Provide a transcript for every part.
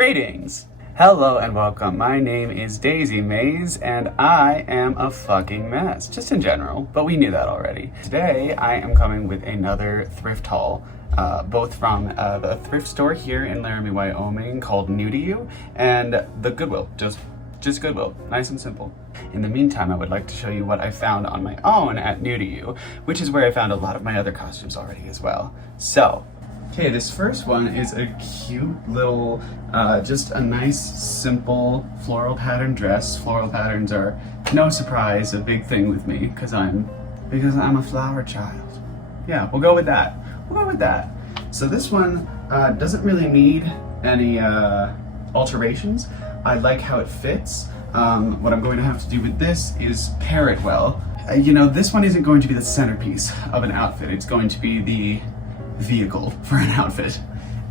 Greetings! Hello and welcome. My name is Daisy Mays and I am a fucking mess, just in general, but we knew that already. Today I am coming with another thrift haul, both from the thrift store here in Laramie, Wyoming called New to You, and the Goodwill, just Goodwill, nice and simple. In the meantime, I would like to show you what I found on my own at New to You, which is where I found a lot of my other costumes already as well. So, okay, this first one is a cute little, just a nice, simple floral pattern dress. Floral patterns are, no surprise, a big thing with me because I'm a flower child. Yeah, we'll go with that. We'll go with that. So this one doesn't really need any alterations. I like how it fits. What I'm going to have to do with this is pair it well. You know, this one isn't going to be the centerpiece of an outfit. It's going to be the vehicle for an outfit,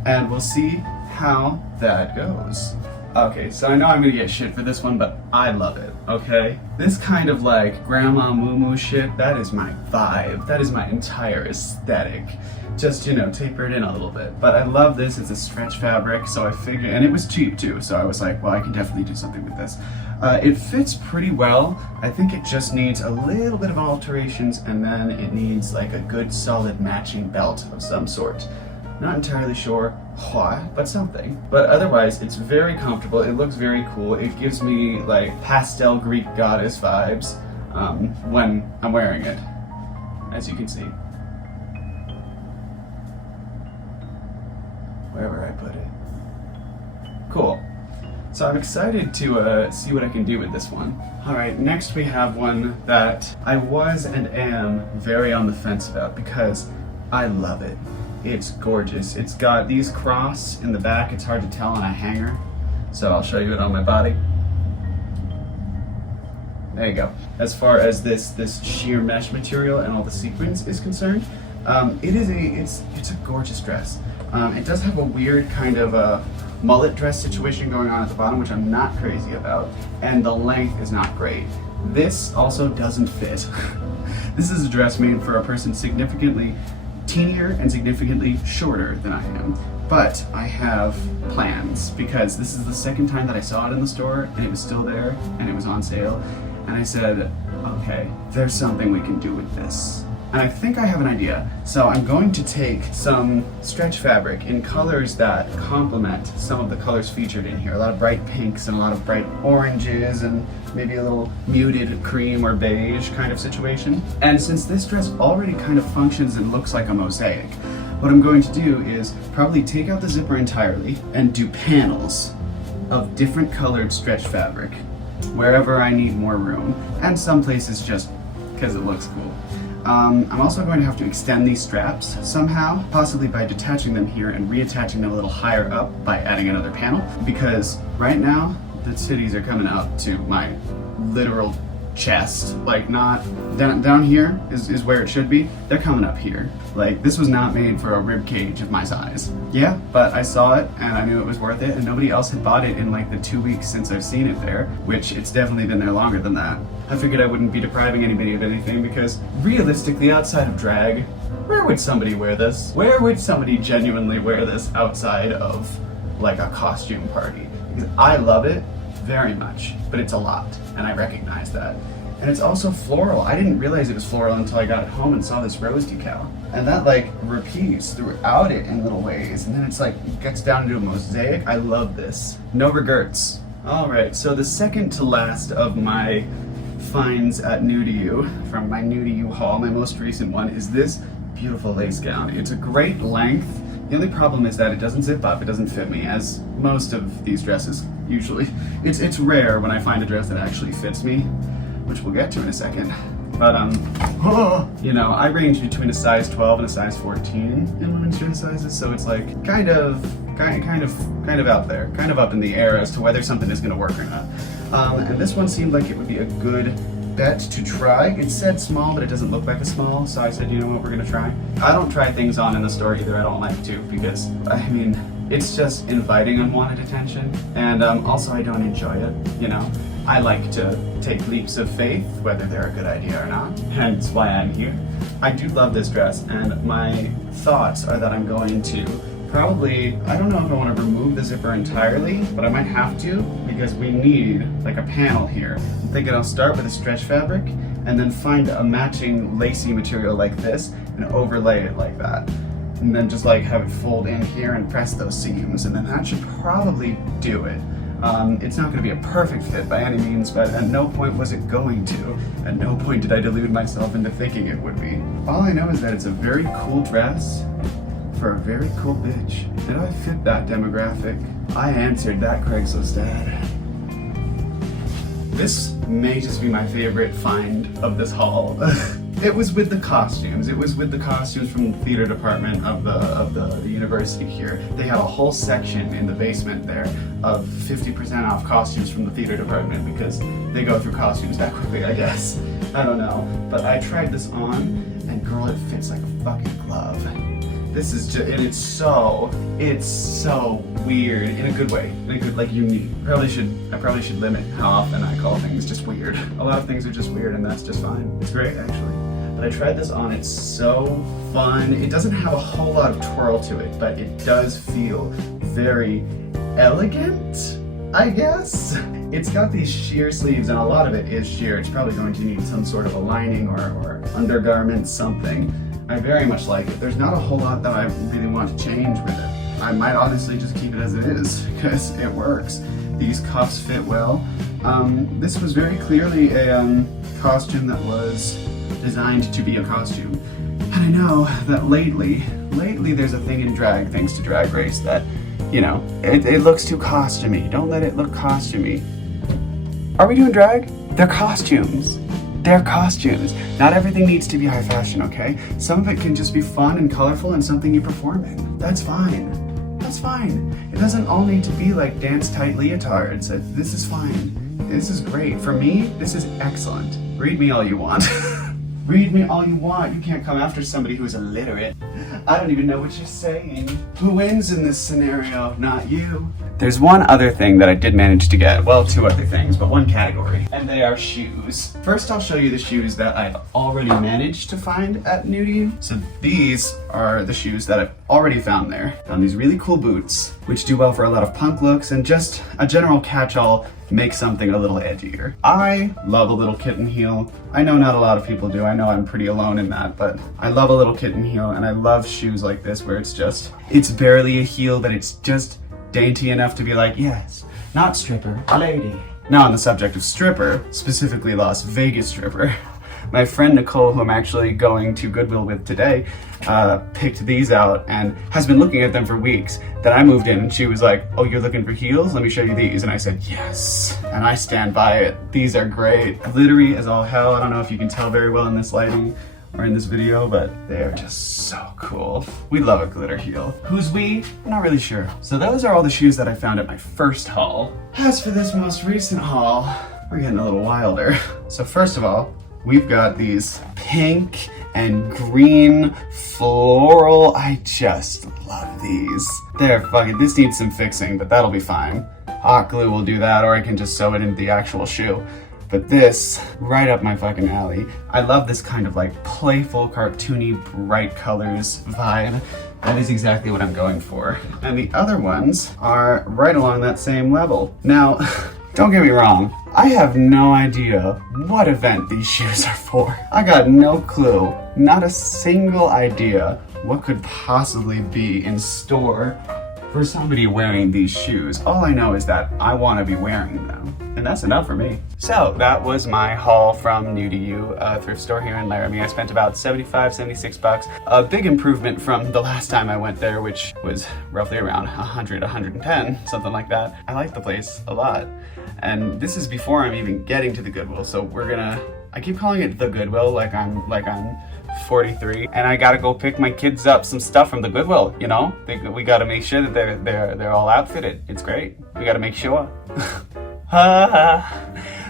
and we'll see how that goes. Okay, so I know I'm gonna get shit for this one, but I love it, okay? This kind of like grandma moo-moo shit, that is my vibe. That is my entire aesthetic. Just, you know, taper it in a little bit. But I love this, it's a stretch fabric, so I figured, and it was cheap too, so I was like, well, I can definitely do something with this. It fits pretty well. I think it just needs a little bit of alterations, and then it needs like a good solid matching belt of some sort. Not entirely sure why, but something. But otherwise, it's very comfortable, it looks very cool. It gives me like pastel Greek goddess vibes when I'm wearing it, as you can see. Wherever I put it. Cool. So I'm excited to see what I can do with this one. Alright, next we have one that I was and am very on the fence about because I love it. It's gorgeous. It's got these cross in the back. It's hard to tell on a hanger, so I'll show you it on my body. There you go. As far as this sheer mesh material and all the sequins is concerned, it's a gorgeous dress. It does have a weird kind of a mullet dress situation going on at the bottom, which I'm not crazy about, and the length is not great. This also doesn't fit. This is a dress made for a person significantly teenier and significantly shorter than I am. But I have plans because this is the second time that I saw it in the store and it was still there and it was on sale. And I said, okay, there's something we can do with this. And I think I have an idea. So I'm going to take some stretch fabric in colors that complement some of the colors featured in here. A lot of bright pinks and a lot of bright oranges and maybe a little muted cream or beige kind of situation. And since this dress already kind of functions and looks like a mosaic, what I'm going to do is probably take out the zipper entirely and do panels of different colored stretch fabric wherever I need more room, and some places just because it looks cool. I'm also going to have to extend these straps somehow, possibly by detaching them here and reattaching them a little higher up by adding another panel, because right now the titties are coming out to my literal chest, like not down here is where it should be. They're coming up here. Like, this was not made for a rib cage of my size. Yeah, but I saw it and I knew it was worth it, and nobody else had bought it in like the 2 weeks since I've seen it there, which it's definitely been there longer than that. I figured I wouldn't be depriving anybody of anything because realistically, outside of drag, where would somebody wear this? Where would somebody genuinely wear this outside of like a costume party? Because I love it very much, but it's a lot, and I recognize that. And it's also floral. I didn't realize it was floral until I got it home and saw this rose decal. And that like repeats throughout it in little ways, and then it's like, it gets down into a mosaic. I love this. No regrets. Alright, so the second to last of my finds at New to You, from my New to You haul, my most recent one, is this beautiful lace gown. It's a great length. The only problem is that it doesn't zip up, it doesn't fit me, as most of these dresses usually. It's rare when I find a dress that actually fits me, which we'll get to in a second. But you know, I range between a size 12 and a size 14 in women's dress sizes, so it's like kind of out there, kind of up in the air as to whether something is gonna work or not. And this one seemed like it would be a good bet to try. It said small, but it doesn't look like a small, so I said, you know what, we're gonna try. I don't try things on in the store either. I don't like to, because I mean, it's just inviting unwanted attention, and also I don't enjoy it, you know. I like to take leaps of faith, whether they're a good idea or not, hence why I'm here. I do love this dress, and my thoughts are that I'm going to probably, I don't know if I want to remove the zipper entirely, but I might have to because we need like a panel here. I'm thinking I'll start with a stretch fabric and then find a matching lacy material like this and overlay it like that. And then just like have it fold in here and press those seams, and then that should probably do it. It's not going to be a perfect fit by any means, but at no point was it going to. At no point did I delude myself into thinking it would be. All I know is that it's a very cool dress for a very cool bitch. Did I fit that demographic? I answered that Craigslist ad. This may just be my favorite find of this haul. It was with the costumes. It was with the costumes from the theater department of the university here. They have a whole section in the basement there of 50% off costumes from the theater department because they go through costumes that quickly, I guess. I don't know. But I tried this on, and girl, it fits like a fucking glove. This is just, and it's so weird in a good way, in a good, like, unique. I probably should limit how often I call things just weird. A lot of things are just weird, and that's just fine. It's great, actually. But I tried this on, it's so fun. It doesn't have a whole lot of twirl to it, but it does feel very elegant, I guess. It's got these sheer sleeves, and a lot of it is sheer. It's probably going to need some sort of a lining or undergarment, something. I very much like it. There's not a whole lot that I really want to change with it. I might honestly just keep it as it is because it works. These cuffs fit well. This was very clearly a costume that was designed to be a costume. And I know that lately there's a thing in drag, thanks to Drag Race, that, you know, it looks too costumey. Don't let it look costumey. Are we doing drag? They're costumes. They're costumes. Not everything needs to be high fashion, okay? Some of it can just be fun and colorful and something you perform in. That's fine. That's fine. It doesn't all need to be like dance tight leotards. This is fine. This is great. For me, this is excellent. Read me all you want. Read me all you want. You can't come after somebody who is illiterate. I don't even know what you're saying. Who wins in this scenario? Not you. There's one other thing that I did manage to get. Well, two other things, but one category. And they are shoes. First, I'll show you the shoes that I've already managed to find at New to You. So these are the shoes that I've already found there. Found these really cool boots, which do well for a lot of punk looks and just a general catch-all, make something a little edgier. I love a little kitten heel. I know not a lot of people do. I know I'm pretty alone in that, but I love a little kitten heel, and I love shoes like this where it's barely a heel, but it's just dainty enough to be like, yes, not stripper, lady. Now on the subject of stripper, specifically Las Vegas stripper, my friend Nicole, who I'm actually going to Goodwill with today, picked these out and has been looking at them for weeks. Then I moved in and she was like, oh, you're looking for heels? Let me show you these. And I said, yes. And I stand by it. These are great. Glittery as all hell. I don't know if you can tell very well in this lighting or in this video, but they are just so cool. We love a glitter heel. Who's we? I'm not really sure. So those are all the shoes that I found at my first haul. As for this most recent haul, we're getting a little wilder. So first of all, we've got these pink and green floral. I just love these. They're fucking, this needs some fixing, but that'll be fine. Hot glue will do that, or I can just sew it into the actual shoe. But this, right up my fucking alley. I love this kind of like playful, cartoony, bright colors vibe. That is exactly what I'm going for. And the other ones are right along that same level. Now, don't get me wrong, I have no idea what event these shoes are for. I got no clue, not a single idea what could possibly be in store for somebody wearing these shoes. All I know is that I want to be wearing them, and that's enough for me. So that was my haul from New to You, a thrift store here in Laramie. I spent about $76. A big improvement from the last time I went there, which was roughly around 100, 110, something like that. I like the place a lot. And this is before I'm even getting to the Goodwill, so I keep calling it the Goodwill like I'm 43, and I gotta go pick my kids up some stuff from the Goodwill, you know? We gotta make sure that they're all outfitted. It's great. We gotta make sure.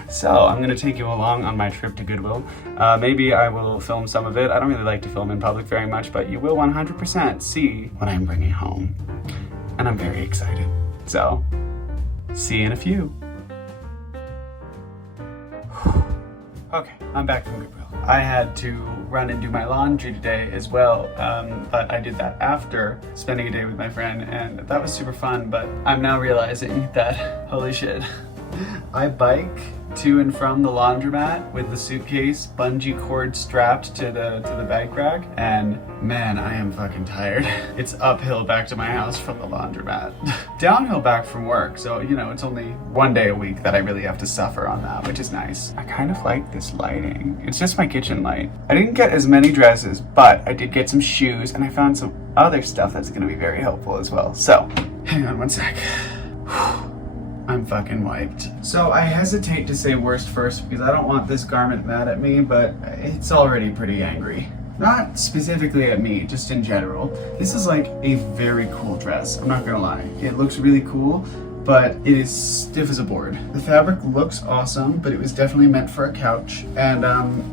So I'm gonna take you along on my trip to Goodwill. Maybe I will film some of it. I don't really like to film in public very much, but you will 100% see what I'm bringing home. And I'm very excited. So, see you in a few. Okay, I'm back from Goodwill. I had to run and do my laundry today as well, but I did that after spending a day with my friend, and that was super fun, but I'm now realizing that, holy shit, I bike to and from the laundromat with the suitcase bungee cord strapped to the bike rack, and man, I am fucking tired. It's uphill back to my house from the laundromat. Downhill back from work, so you know, it's only one day a week that I really have to suffer on that, which is nice. I kind of like this lighting. It's just my kitchen light. I didn't get as many dresses, but I did get some shoes, and I found some other stuff that's gonna be very helpful as well. So, hang on one sec. I'm fucking wiped. So I hesitate to say worst first because I don't want this garment mad at me, but it's already pretty angry. Not specifically at me, just in general. This is like a very cool dress, I'm not gonna lie. It looks really cool, but it is stiff as a board. The fabric looks awesome, but it was definitely meant for a couch, and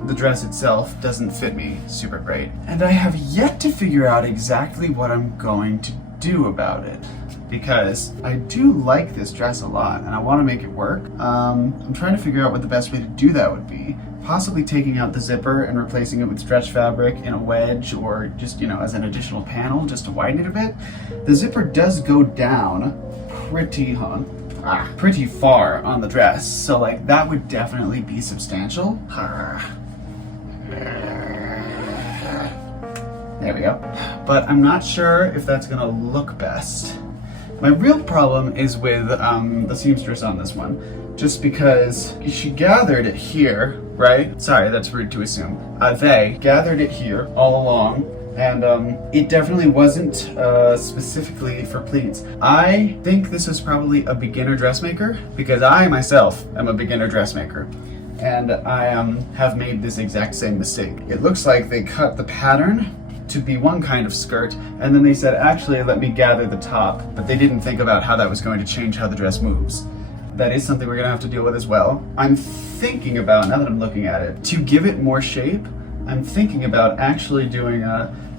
the dress itself doesn't fit me super great. And I have yet to figure out exactly what I'm going to do about it, because I do like this dress a lot and I want to make it work. I'm trying to figure out what the best way to do that would be. Possibly taking out the zipper and replacing it with stretch fabric in a wedge, or just, you know, as an additional panel just to widen it a bit. The zipper does go down pretty far on the dress, so like that would definitely be substantial. There we go. But I'm not sure if that's gonna look best. My real problem is with the seamstress on this one, just because she gathered it here, right? Sorry, that's rude to assume. They gathered it here all along, and it definitely wasn't specifically for pleats. I think this is probably a beginner dressmaker, because I myself am a beginner dressmaker, and I have made this exact same mistake. It looks like they cut the pattern to be one kind of skirt, and then they said, actually, let me gather the top, but they didn't think about how that was going to change how the dress moves. That is something we're gonna have to deal with as well. I'm thinking about, now that I'm looking at it, to give it more shape, I'm thinking about actually doing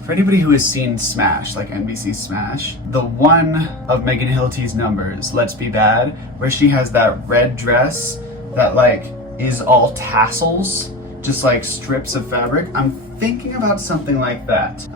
for anybody who has seen Smash, like NBC Smash, the one of Megan Hilty's numbers, Let's Be Bad, where she has that red dress that like is all tassels, just like strips of fabric. I'm thinking about something like that,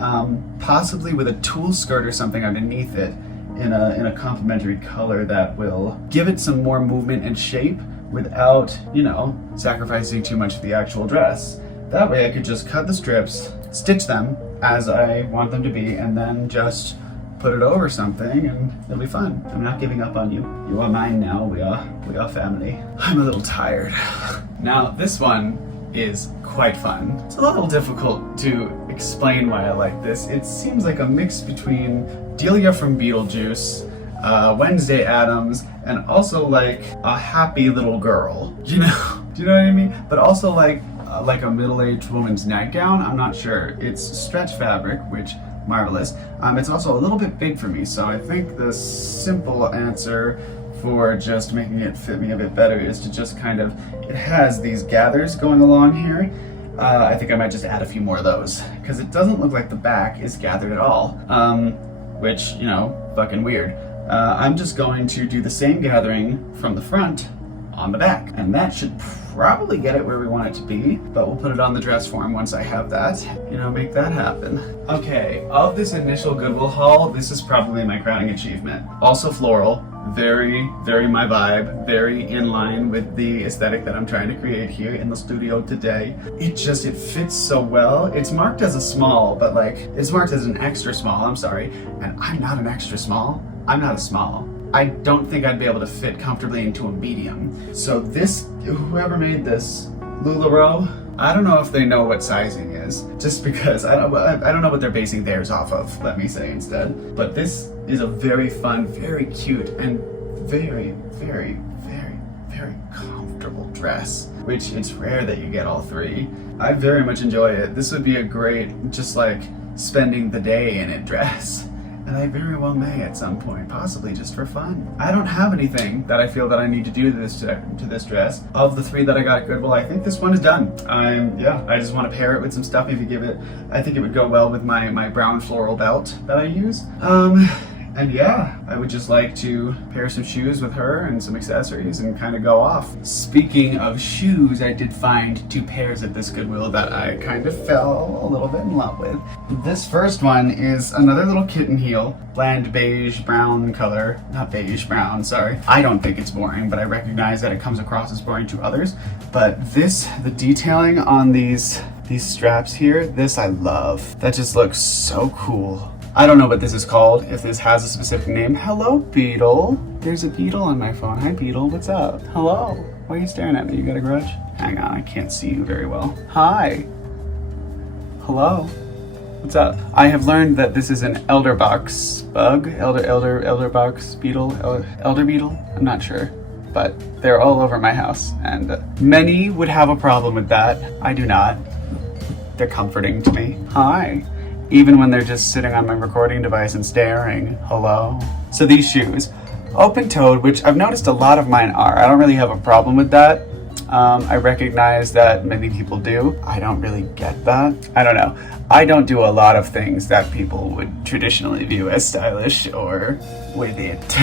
possibly with a tulle skirt or something underneath it in a complementary color that will give it some more movement and shape without, you know, sacrificing too much of the actual dress. That way I could just cut the strips, stitch them as I want them to be, and then just put it over something and it'll be fun. I'm not giving up on you. You are mine now. We are family. I'm a little tired. Now this one is quite fun. It's a little difficult to explain why I like this. It seems like a mix between Delia from Beetlejuice, Wednesday Addams, and also like a happy little girl. You know? Do you know what I mean? But also like a middle-aged woman's nightgown. I'm not sure. It's stretch fabric, which marvelous. It's also a little bit big for me, so I think the simple answer for just making it fit me a bit better is to just kind of, it has these gathers going along here. I think I might just add a few more of those, because it doesn't look like the back is gathered at all, which, you know, fucking weird. I'm just going to do the same gathering from the front on the back, and that should probably get it where we want it to be, but we'll put it on the dress form once I have that, you know, make that happen. Okay, of this initial Goodwill haul, this is probably my crowning achievement. Also floral, very, very my vibe, very in line with the aesthetic that I'm trying to create here in the studio today. It fits so well. It's marked as a small, but like, it's marked as an extra small, I'm sorry, and I'm not an extra small. I'm not a small. I don't think I'd be able to fit comfortably into a medium. So this, whoever made this, LuLaRoe, I don't know if they know what sizing is, just because I don't know what they're basing theirs off of, let me say instead. But this is a very fun, very cute, and very, very, very, very comfortable dress, which it's rare that you get all three. I very much enjoy it. This would be a great, just like, spending the day in it dress. And I very well may at some point, possibly just for fun. I don't have anything that I feel that I need to do to this dress. Of the three that I got at Goodwill, I think this one is done. I just want to pair it with some stuff, maybe give it, I think it would go well with my brown floral belt that I use. And yeah, I would just like to pair some shoes with her and some accessories and kind of go off. Speaking of shoes, I did find 2 pairs at this Goodwill that I kind of fell a little bit in love with. This first one is another little kitten heel, bland beige brown color. Not beige, brown, sorry. I don't think it's boring, but I recognize that it comes across as boring to others. But this, the detailing on these straps here, this I love. That just looks so cool. I don't know what this is called, if this has a specific name. Hello, Beetle. There's a beetle on my phone. Hi, Beetle, what's up? Hello. Why are you staring at me? You got a grudge? Hang on, I can't see you very well. Hi. Hello. What's up? I have learned that this is an elderbox bug. Elderbox beetle? Elder beetle? I'm not sure. But they're all over my house, and many would have a problem with that. I do not. They're comforting to me. Hi. Even when they're just sitting on my recording device and staring. Hello. So these shoes, open-toed, which I've noticed a lot of mine are. I don't really have a problem with that. I recognize that many people do. I don't really get that. I don't know. I don't do a lot of things that people would traditionally view as stylish or with it.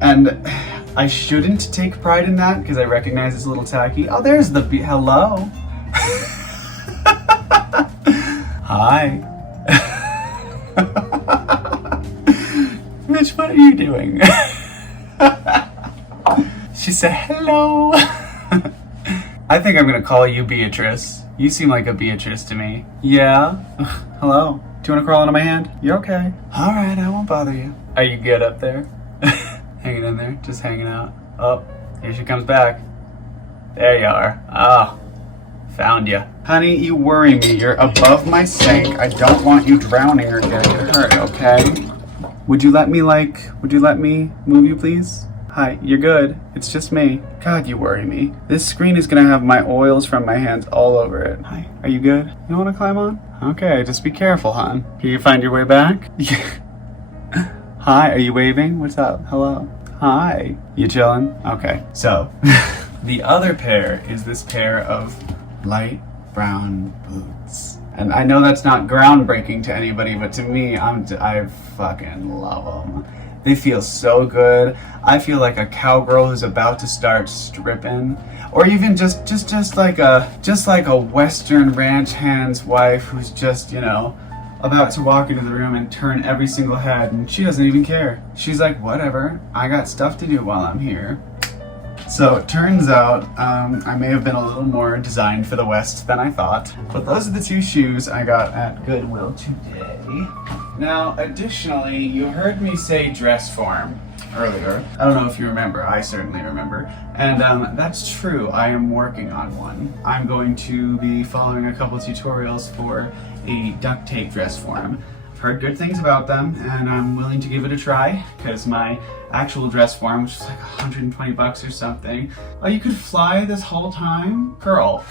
And I shouldn't take pride in that because I recognize it's a little tacky. Oh, there's the hello. Hi. Mitch, what are you doing? She said hello. I think I'm gonna call you Beatrice. You seem like a Beatrice to me. Yeah? Hello. Do you wanna crawl into my hand? You're okay. All right, I won't bother you. Are you good up there? Hanging in there, just hanging out. Oh, here she comes back. There you are. Ah, found you. Honey, you worry me. You're above my sink. I don't want you drowning or getting hurt, okay? Would you let me move you, please? Hi, you're good. It's just me. God, you worry me. This screen is gonna have my oils from my hands all over it. Hi, are you good? You wanna climb on? Okay, just be careful, hon. Can you find your way back? Hi, are you waving? What's up? Hello. Hi. You chilling? Okay. So, the other pair is this pair of light brown boots. And I know that's not groundbreaking to anybody, but to me, I fucking love them. They feel so good. I feel like a cowgirl who's about to start stripping, or even just like a Western ranch hand's wife who's just, you know, about to walk into the room and turn every single head, and she doesn't even care. She's like, whatever, I got stuff to do while I'm here. So it turns out I may have been a little more designed for the West than I thought. But those are the 2 shoes I got at Goodwill today. Now, additionally, you heard me say dress form earlier. I don't know if you remember, I certainly remember. And that's true, I am working on one. I'm going to be following a couple tutorials for a duct tape dress form. I've heard good things about them, and I'm willing to give it a try, because my actual dress form, which is like $120 or something. Oh, you could fly this whole time? Girl,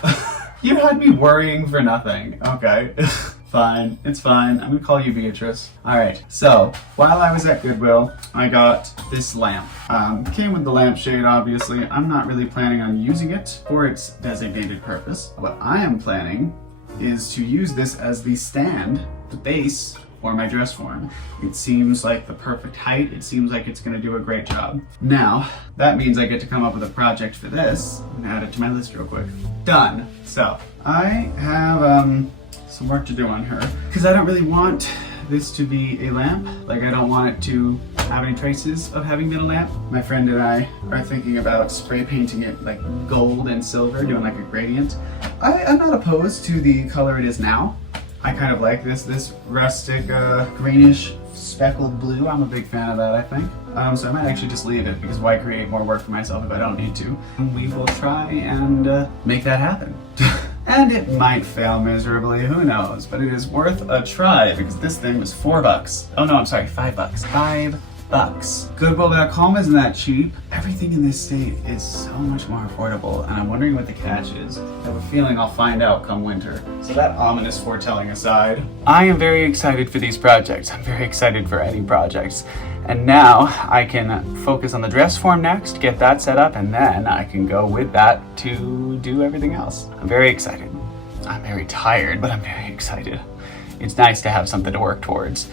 you had me worrying for nothing. Okay. Fine, it's fine. I'm gonna call you Beatrice. Alright, so while I was at Goodwill, I got this lamp. Came with the lampshade, obviously. I'm not really planning on using it for its designated purpose. What I am planning is to use this as the stand, the base, for my dress form. It seems like the perfect height. It seems like it's gonna do a great job. Now, that means I get to come up with a project for this and add it to my list real quick. Done. So, I have some work to do on her, because I don't really want this to be a lamp. Like, I don't want it to have any traces of having been a lamp. My friend and I are thinking about spray painting it like gold and silver, doing like a gradient. I'm not opposed to the color it is now. I kind of like this rustic greenish speckled blue. I'm a big fan of that, I think. So I might actually just leave it, because why create more work for myself if I don't need to? We will try and make that happen. And it might fail miserably, who knows? But it is worth a try, because this thing was $4. Oh no, I'm sorry, $5. $5. $8. Goodwill.com isn't that cheap. Everything in this state is so much more affordable, and I'm wondering what the catch is. I have a feeling I'll find out come winter. So that ominous foretelling aside, I am very excited for these projects. I'm very excited for any projects. And now I can focus on the dress form next, get that set up, and then I can go with that to do everything else. I'm very excited. I'm very tired, but I'm very excited. It's nice to have something to work towards.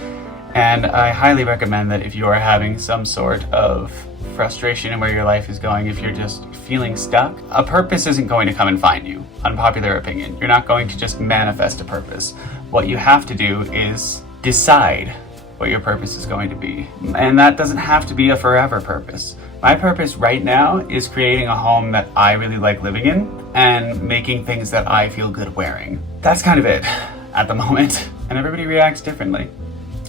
And I highly recommend that if you are having some sort of frustration in where your life is going, if you're just feeling stuck, a purpose isn't going to come and find you. Unpopular opinion. You're not going to just manifest a purpose. What you have to do is decide what your purpose is going to be. And that doesn't have to be a forever purpose. My purpose right now is creating a home that I really like living in and making things that I feel good wearing. That's kind of it at the moment. And everybody reacts differently.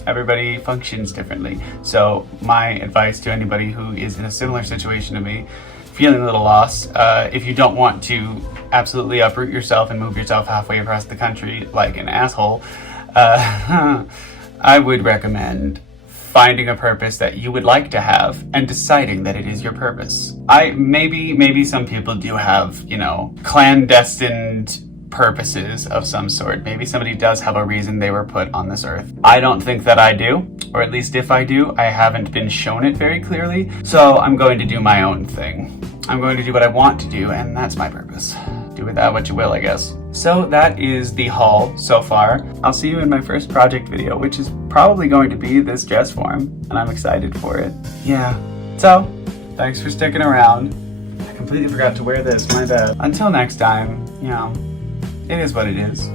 Everybody functions differently. So my advice to anybody who is in a similar situation to me, feeling a little lost, if you don't want to absolutely uproot yourself and move yourself halfway across the country like an asshole, I would recommend finding a purpose that you would like to have and deciding that it is your purpose. Maybe some people do have, clandestine purposes of some sort. Maybe somebody does have a reason they were put on this earth. I don't think that I do, or at least if I do, I haven't been shown it very clearly. So I'm going to do my own thing. I'm going to do what I want to do, and that's my purpose. Do with that what you will, I guess. So that is the haul so far. I'll see you in my first project video, which is probably going to be this dress form, and I'm excited for it. Yeah. So, thanks for sticking around. I completely forgot to wear this, my bad. Until next time, it is what it is.